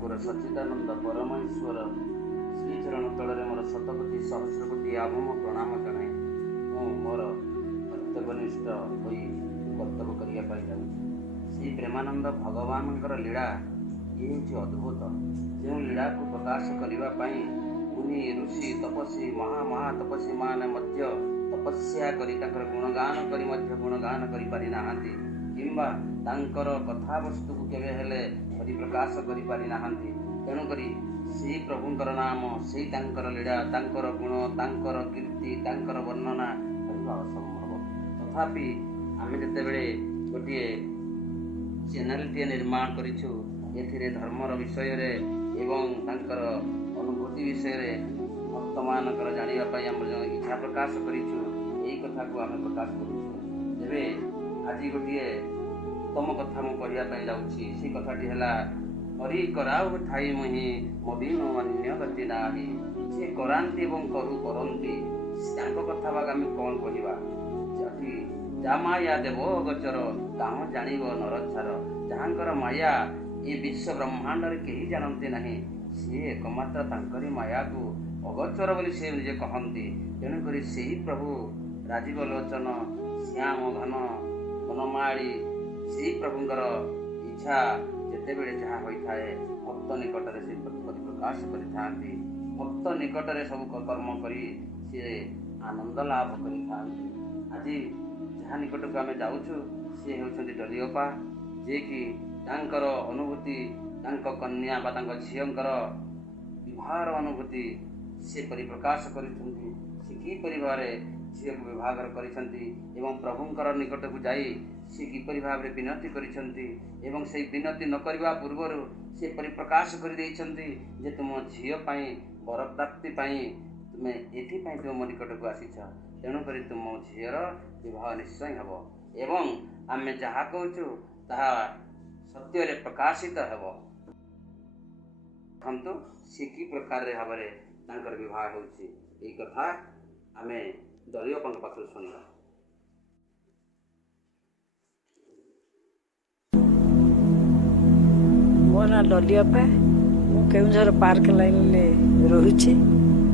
ଠାକୁର ସଚ୍ଚିଦାନନ୍ଦ ପରମେଶ୍ୱର ଶ୍ରୀଚରଣ ତଳରେ ମୋର ଶତକୋଟି ସହସ୍ର କୋଟି ଆଭମ ପ୍ରଣାମ ଜଣାଇ ମୁଁ ମୋର କର୍ତ୍ତବ୍ୟନିଷ୍ଠ ହୋଇ କର୍ତ୍ତବ୍ୟ କରିବା ପାଇଁ ଯାଉଛି। ଶ୍ରୀ ପ୍ରେମାନନ୍ଦ ଭଗବାନଙ୍କର ଲୀଳା ଇଏ ହେଉଛି ଅଦ୍ଭୁତ। ଯେଉଁ ଲୀଳାକୁ ପ୍ରକାଶ କରିବା ପାଇଁ ମୁନି ଋଷି ତପସ୍ୱୀ ମହା ତପସ୍ୱୀମାନେ ମଧ୍ୟ ତପସ୍ୟା କରି ତାଙ୍କର ଗୁଣଗାନ କରି ମଧ୍ୟ ଗୁଣଗାନ କରିପାରି ନାହାନ୍ତି, କିମ୍ବା ତାଙ୍କର କଥାବସ୍ତୁକୁ କେବେ ହେଲେ ପରିପ୍ରକାଶ କରିପାରି ନାହାନ୍ତି। ତେଣୁକରି ସେହି ପ୍ରଭୁଙ୍କର ନାମ, ସେହି ତାଙ୍କର ଲୀଳା, ତାଙ୍କର ଗୁଣ, ତାଙ୍କର କୀର୍ତ୍ତି, ତାଙ୍କର ବର୍ଣ୍ଣନା କରିବା ଅସମ୍ଭବ। ତଥାପି ଆମେ ଯେତେବେଳେ ଗୋଟିଏ ଚ୍ୟାନେଲଟିଏ ନିର୍ମାଣ କରିଛୁ, ଏଥିରେ ଧର୍ମର ବିଷୟରେ ଏବଂ ତାଙ୍କର ଅନୁଭୂତି ବିଷୟରେ ଭକ୍ତମାନଙ୍କର ଜାଣିବା ପାଇଁ ଆମର ଯେଉଁ ଇଚ୍ଛା ପ୍ରକାଶ କରିଛୁ, ଏହି କଥାକୁ ଆମେ ପ୍ରକାଶ କରୁଛୁ। ତେବେ ଆଜି ଗୋଟିଏ ଉତ୍ତମ କଥା ମୁଁ କହିବା ପାଇଁ ଯାଉଛି। ସେ କଥାଟି ହେଲା, କରି କରାଉ ଥାଇ ମୁହିଁ ମୋ ବିନୁ ଅନ୍ୟ ଗତି ନାହିଁ। ସେ କରାନ୍ତି ଏବଂ କରନ୍ତି, ତାଙ୍କ କଥା ବା ଆମେ କ'ଣ କହିବା? ଯଦି ଯା ମାୟା ଦେବ ଅଗୋଚର, ତାହା ଜାଣିବ ନରଛାର। ଯାହାଙ୍କର ମାୟା ଏ ବିଶ୍ୱ ବ୍ରହ୍ମାଣ୍ଡରେ କେହି ଜାଣନ୍ତି ନାହିଁ, ସିଏ ଏକମାତ୍ର ତାଙ୍କରି ମାୟାକୁ ଅଗୋଚର ବୋଲି ସେ ନିଜେ କହନ୍ତି। ତେଣୁକରି ସେହି ପ୍ରଭୁ ରାଜୀବ ଲୋଚନ ଶ୍ୟାମ ଘନ ବନମାଳୀ, ସେହି ପ୍ରଭୁଙ୍କର ଇଚ୍ଛା ଯେତେବେଳେ ଯାହା ହୋଇଥାଏ ଭକ୍ତ ନିକଟରେ ସେ ପ୍ରକାଶ କରିଥାନ୍ତି। ଭକ୍ତ ନିକଟରେ ସବୁ କର୍ମ କରି ସିଏ ଆନନ୍ଦ ଲାଭ କରିଥାନ୍ତି। ଆଜି ଯାହା ନିକଟକୁ ଆମେ ଯାଉଛୁ ସିଏ ହେଉଛନ୍ତି ଡଲିଅପା, ଯିଏକି ତାଙ୍କର ଅନୁଭୂତି, ତାଙ୍କ କନ୍ୟା ବା ତାଙ୍କ ଝିଅଙ୍କର ବିବାହର ଅନୁଭୂତି ସେ ପରିପ୍ରକାଶ କରିଛନ୍ତି। ସେ କିପରି ଭାବରେ ଝିଅକୁ ବିବାହର କରିଛନ୍ତି ଏବଂ ପ୍ରଭୁଙ୍କର ନିକଟକୁ ଯାଇ ସେ କିପରି ଭାବରେ ବିନତି କରିଛନ୍ତି ଏବଂ ସେହି ବିନତି ନ କରିବା ପୂର୍ବରୁ ସେ ପରିପ୍ରକାଶ କରିଦେଇଛନ୍ତି ଯେ ତୁମ ଝିଅ ପାଇଁ ବରପ୍ରାପ୍ତି ପାଇଁ ତୁମେ ଏଥିପାଇଁ ତୁମ ମୋ ନିକଟକୁ ଆସିଛ। ତେଣୁକରି ତୁମ ଝିଅର ବିବାହ ନିଶ୍ଚୟ ହେବ ଏବଂ ଆମେ ଯାହା କହୁଛୁ ତାହା ସତ୍ୟରେ ପ୍ରକାଶିତ ହେବ। ଦେଖନ୍ତୁ ସେ କି ପ୍ରକାରରେ ଭାବରେ ତାଙ୍କର ବିବାହ ହେଉଛି, ଏହି କଥା ଆମେ ଦଳିଅପାଙ୍କ ପାଖରୁ ଶୁଣିବା। ମୋ ନାଁ ଡଲିଅପା। ମୁଁ କେଉଁଝର ପାର୍କ ଲାଇନରେ ରହୁଛି।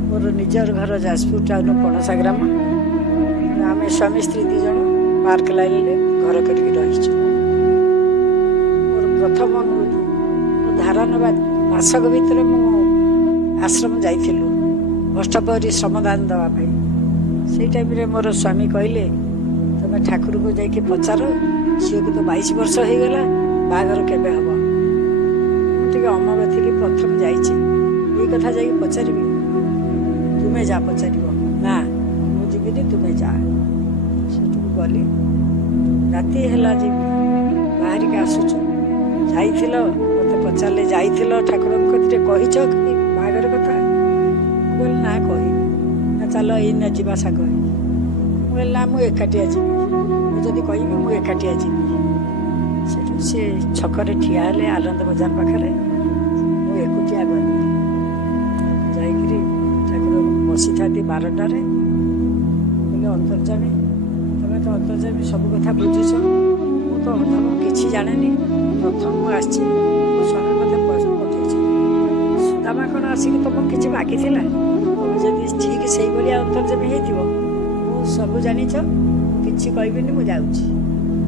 ମୋର ନିଜର ଘର ଯାଜପୁର ଟାଉନ ପଣସା ଗ୍ରାମ। ଆମେ ସ୍ୱାମୀ ସ୍ତ୍ରୀ 2 ଜଣ ପାର୍କ ଲାଇନରେ ଘର କରିକି ରହିଛୁ। ମୋର ପ୍ରଥମ ଅନୁଭୂତି, ମୁଁ ଧାରା ନେବା ମାସକ ଭିତରେ ମୁଁ ଆଶ୍ରମ ଯାଇଥିଲୁ ଅଷ୍ଟପ୍ରହରୀ ଶ୍ରମଦାନ ଦେବା ପାଇଁ। ସେଇ ଟାଇମରେ ମୋର ସ୍ୱାମୀ କହିଲେ, ତୁମେ ଠାକୁରଙ୍କୁ ଯାଇକି ପଚାର, ଝିଅକୁ ତ 22 ବର୍ଷ ହେଇଗଲା, ବାହାଘର କେବେ ହେବ? ମୁଁ ଟିକେ ଅମଗତିକି ପ୍ରଥମେ ଯାଇଛି, ଏଇ କଥା ଯାଇକି ପଚାରିବି? ତୁମେ ଯା ପଚାରିବ। ନା ମୁଁ ଯିବିନି, ତୁମେ ଯା। ସେଠିକୁ ଗଲି। ରାତି ହେଲା ଯେ ବାହାରିକି ଆସୁଛୁ। ଯାଇଥିଲ, ମୋତେ ପଚାରିଲେ, ଯାଇଥିଲ ଠାକୁରଙ୍କ କତିରେ କହିଛ କି ବାହାଘର କଥା? ମୁଁ କହିଲି ନା କହିନି। ନା ଚାଲ ଏଇନା ଯିବା ସାଙ୍ଗ ହେଇ। ମୁଁ କହିଲି ନା, ମୁଁ ଏକାଟିଆ ଯିବି। ମୁଁ ଯଦି କହିବି ମୁଁ ଏକାଟିଆ ଯିବି। ସେଠୁ ସେ ଛକରେ ଠିଆ ହେଲେ ଆନନ୍ଦ ବଜାର ପାଖରେ। ମୁଁ ଏକୁଟିଆ ଗଲି। ଯାଇକିରି ଠାକୁରଙ୍କୁ ବସିଥାନ୍ତି ବାରଣ୍ଡାରେ। କହିଲେ, ଅନ୍ତର୍ଯାମୀ, ତମେ ତ ଅନ୍ତର୍ଯାମୀ, ସବୁ କଥା ବୁଝୁଛ, ମୁଁ ତ କିଛି ଜାଣେନି। ପ୍ରଥମ ମୁଁ ଆସିଛି, ମୋ ସ୍ୱାମୀ ମୋତେ ପଠେଇଛି। ସୁଦାମା କ'ଣ ଆସିକି ତମକୁ କିଛି ମାଗିଥିଲା? ତମେ ଯଦି ଠିକ୍ ସେଇଭଳିଆ ଅନ୍ତର୍ଯାମୀ ହେଇଥିବ, ମୁଁ ସବୁ ଜାଣିଛ, କିଛି କହିବିନି, ମୁଁ ଯାଉଛି।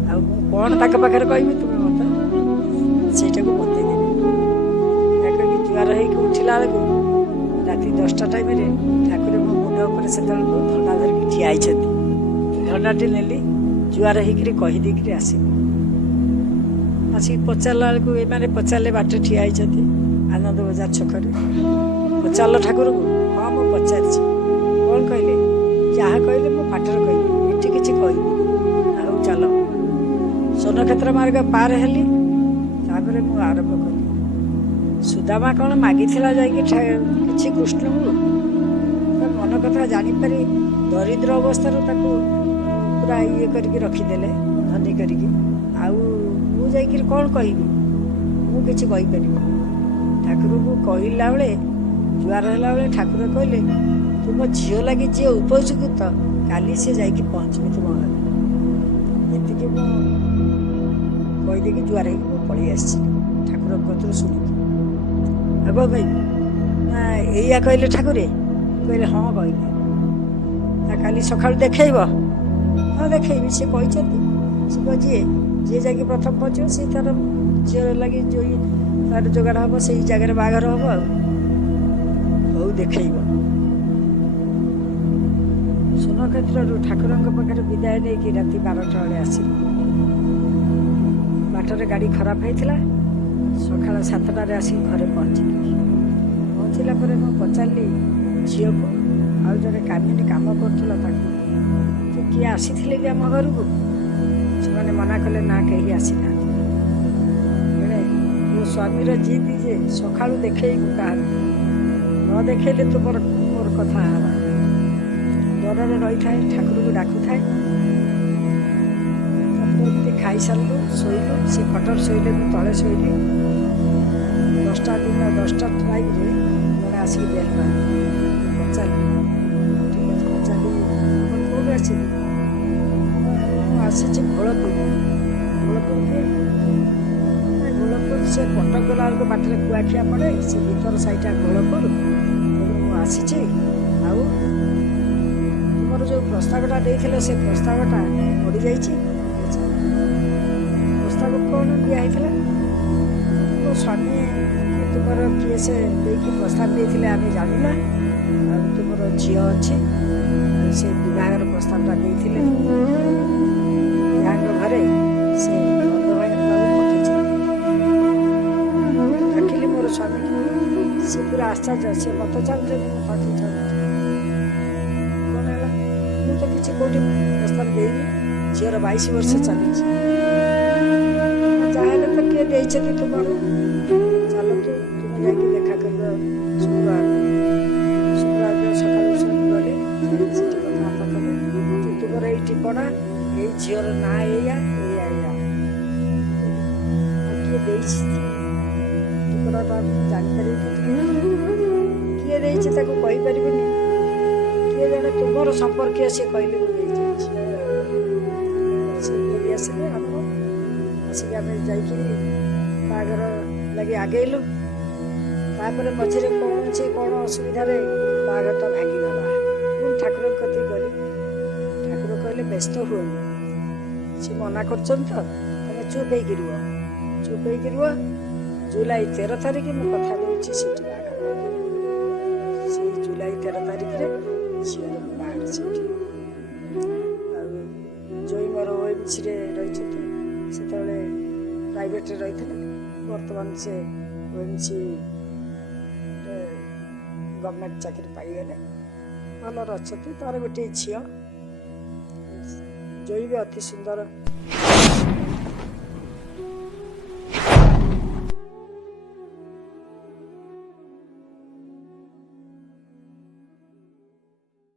ଆଉ ମୁଁ କ'ଣ ତାଙ୍କ ପାଖରେ କହିବି? ତୁମେ ମୋତେ ସେଇଟାକୁ ବତେଇ ଦେବି। ତାକୁ ଜୁଆର ହେଇକି ଉଠିଲା ବେଳକୁ ରାତି 10ଟା ଟାଇମରେ ଠାକୁର ମୋ ମୁଣ୍ଡ ଉପରେ ସେତେବେଳକୁ ଧଣ୍ଡା ଧରିକି ଠିଆ ହେଇଛନ୍ତି। ଧଣ୍ଡାଟି ନେଲି, ଜୁଆର ହେଇକିରି କହିଦେଇକିରି ଆସିଲି। ଆସିକି ପଚାରିଲା ବେଳକୁ ଏମାନେ ପଚାରିଲେ, ବାଟରେ ଠିଆ ହେଇଛନ୍ତି ଆନନ୍ଦ ବଜାର ଛକରେ, ପଚାରିଲ ଠାକୁରଙ୍କୁ? ହଁ ମୁଁ ପଚାରିଛି। କ'ଣ କହିଲେ? ଯାହା କହିଲେ ମୁଁ ପାଠରେ କହିବି, ଏଠି କିଛି କହିବି। ଆଉ ଚାଲ। ସ୍ୱର୍ଣ୍ଣକ୍ଷେତ୍ର ମାର୍ଗ ପାର ହେଲି। ତାପରେ ମୁଁ ଆରମ୍ଭ କଲି। ସୁଦାମା କ'ଣ ମାଗିଥିଲା ଯାଇକି କିଛି କୃଷ୍ଣଙ୍କୁ? ତା ମନ କଥା ଜାଣିପାରି ଦରିଦ୍ର ଅବସ୍ଥାରୁ ତାକୁ ପୁରା ଇଏ କରିକି ରଖିଦେଲେ, ଧନୀ କରିକି। ଆଉ ମୁଁ ଯାଇକିରି କ'ଣ କହିବି? ମୁଁ କିଛି କହିପାରିବିନି। ଠାକୁରଙ୍କୁ କହିଲା ବେଳେ, ଜୁଆର ହେଲା ବେଳେ ଠାକୁର କହିଲେ, ତୁମ ଝିଅ ଲାଗି ଯିଏ ଉପଯୁକ୍ତ, କାଲି ସେ ଯାଇକି ପହଞ୍ଚିବି ତୁମ ଘରେ। ଏତିକି ମୁଁ କହିଦେଇକି ଜୁଆର ହେଇକି ମୁଁ ପଳେଇ ଆସିଛି ଠାକୁରଙ୍କ କତିରୁ ଶୁଣିକି। କମେଇବି ନା ଏଇଆ କହିଲେ ଠାକୁରେ କହିଲେ ହଁ କହିଲେ ତା କାଲି ସକାଳୁ ଦେଖେଇବ ହଁ ଦେଖେଇବି ସେ କହିଛନ୍ତି ସେ ଯିଏ ଯିଏ ଯାଇକି ପ୍ରଥମ ପହଞ୍ଚିବ ସେ ତାର ଝିଅର ଲାଗି ଯୋଇ ତାର ଯୋଗାଡ଼ ହେବ ସେଇ ଜାଗାରେ ବାହାଘର ହେବ ଆଉ ହଉ ଦେଖେଇବ। ସୁନକ୍ଷେତ୍ରରୁ ଠାକୁରଙ୍କ ପାଖରେ ବିଦାୟ ନେଇକି ରାତି 12ଟା ବେଳେ ଆସିଲି। ବାଟରେ ଗାଡ଼ି ଖରାପ ହେଇଥିଲା। ସକାଳ 7ଟାରେ ଆସିକି ଘରେ ପହଞ୍ଚିଲା ପରେ ମୁଁ ପଚାରିଲି ଝିଅକୁ ଆଉ ଜଣେ କାମିନୀ କାମ କରୁଥିଲା ତାକୁ ଯେ କିଏ ଆସିଥିଲେ କି ଆମ ଘରକୁ? ସେମାନେ ମନା କଲେ ନା କେହି ଆସିନାହାନ୍ତି। ବେଳେ ମୋ ସ୍ୱାମୀର ଜିଦ୍ ଯେ ସକାଳୁ ଦେଖେଇବୁ କାହାକୁ ନ ଦେଖେଇଲେ ତୁ ମୋର କଥା ହେବା ଡରରେ ରହିଥାଏ ଠାକୁରକୁ ଡାକୁଥାଏ। ତାପରେ ଏମିତି ଖାଇସାରିଲୁ ଶୋଇଲୁ ସେ ଖଟରେ ଶୋଇଲେ ମୁଁ ତଳେ ଶୋଇଲି। 10ଟା ଟାଇମ୍ରେ ଜଣେ ଆସିକି ବେଲ୍ ମାରିଲେ। ପଚାରିଲି ଠିକ୍ ଅଛି ପଚାରିଲି ଆପଣ କେଉଁଠୁ ଆସିଲି? ମୁଁ ଆସିଛି ଘୋଳପୁର କିଏ? ଘୋଳପୁର ସେ କଟକ ଗଲା ବେଳକୁ ବାଟରେ କୁଆଖିଆ ପଡ଼େ ସେ ଭିତର ସାଇଟା ଘୋଳପୁର ମୁଁ ଆସିଛି। ଆଉ ତୁମର ଯେଉଁ ପ୍ରସ୍ତାବଟା ଦେଇଥିଲ ସେ ପ୍ରସ୍ତାବଟା ପଡ଼ିଯାଇଛି। ପ୍ରସ୍ତାବ କ'ଣ ଦିଆ ହେଇଥିଲା? ମୋ ସ୍ୱାମୀ ତୁମର କିଏ ସେ ଦେଇକି ପ୍ରସ୍ତାବ ଦେଇଥିଲେ ଆମେ ଜାଣିନା। ଆଉ ତୁମର ଝିଅ ଅଛି ସେ ବିବାହର ପ୍ରସ୍ତାବଟା ଦେଇଥିଲେ ଯାହାଙ୍କ ଘରେ ସେ ବନ୍ଧୁବାନ୍ଧବ ପଠେଇଛନ୍ତି। ଡାକିଲି ମୋର ସ୍ୱାମୀକି ସେ ପୁରା ଆଶ୍ଚର୍ଯ୍ୟ ସେ ମୋତେ ଚାହୁଁଛନ୍ତି ମୁଁ ତାକୁ ଚାହୁଁଛି। କ'ଣ ହେଲା? ମୁଁ ତ କିଛି କେଉଁଠି ପ୍ରସ୍ତାବ ଦେଇନି। ଝିଅର 22 ବର୍ଷ ଚାଲିଛି। ଯାହାହେଲେ ତ କିଏ ଦେଇଛନ୍ତି ତୁମର ଚାଲନ୍ତୁ ତୁମେ ଯାଇକି ଦେଖା କରିବ ଶୁକ୍ରବାର ସକାଳୁ ଗଲେ ସେଠି କଥାବାର୍ତ୍ତା କଲେ ଯେ ତୁମର ଏଇ ଠିକଣା ଏଇ ଝିଅର ନାଁ ଏଇଆ କିଏ ଦେଇଛି ଠିକଣାଟା ଆମେ ଜାଣିପାରିବୁ କିଏ ଦେଇଛି ତାକୁ କହିପାରିବୁନି। କିଏ ଜଣେ ତୁମର ସମ୍ପର୍କୀୟ ସେ କହିଲେ ମୁଁ ଦେଇଯାଇଛି। ସେ ଫେରି ଆସିଲେ ଆମର ଆସିକି ଆମେ ଯାଇକି ବାହାଘର ଲାଗି ଆଗେଇଲୁ। ତାପରେ ମଝିରେ କ'ଣ ଅସୁବିଧାରେ ବାହାଘରଟା ଭାଙ୍ଗିଗଲା। ମୁଁ ଠାକୁରଙ୍କ କତିକି ଗଲି। ଠାକୁର କହିଲେ ବ୍ୟସ୍ତ ହୁଅନି ସେ ମନା କରୁଛନ୍ତି ତ ତମେ ଚୁପ୍ ହେଇକି ରୁହ। ଜୁଲାଇ 13 ତାରିଖ ମୁଁ କଥା ଦେଉଛି ସେଠି ବାହାଘର। ସେଇ ଜୁଲାଇ 13 ତାରିଖରେ ଝିଅର ବାହାଘର ସେଠି। ଆଉ ଜୋଇ ମୋର OMCରେ ରହିଛନ୍ତି। ସେତେବେଳେ ପ୍ରାଇଭେଟରେ ରହିଥିଲେ। ବର୍ତ୍ତମାନ ସେ OMC ଗଭର୍ଣ୍ଣମେଣ୍ଟ ଚାକିରି ପାଇଗଲେ ଭଲରେ ଅଛନ୍ତି। ତାର ଗୋଟିଏ ଝିଅ ଜୋଇ ବି ଅତି ସୁନ୍ଦର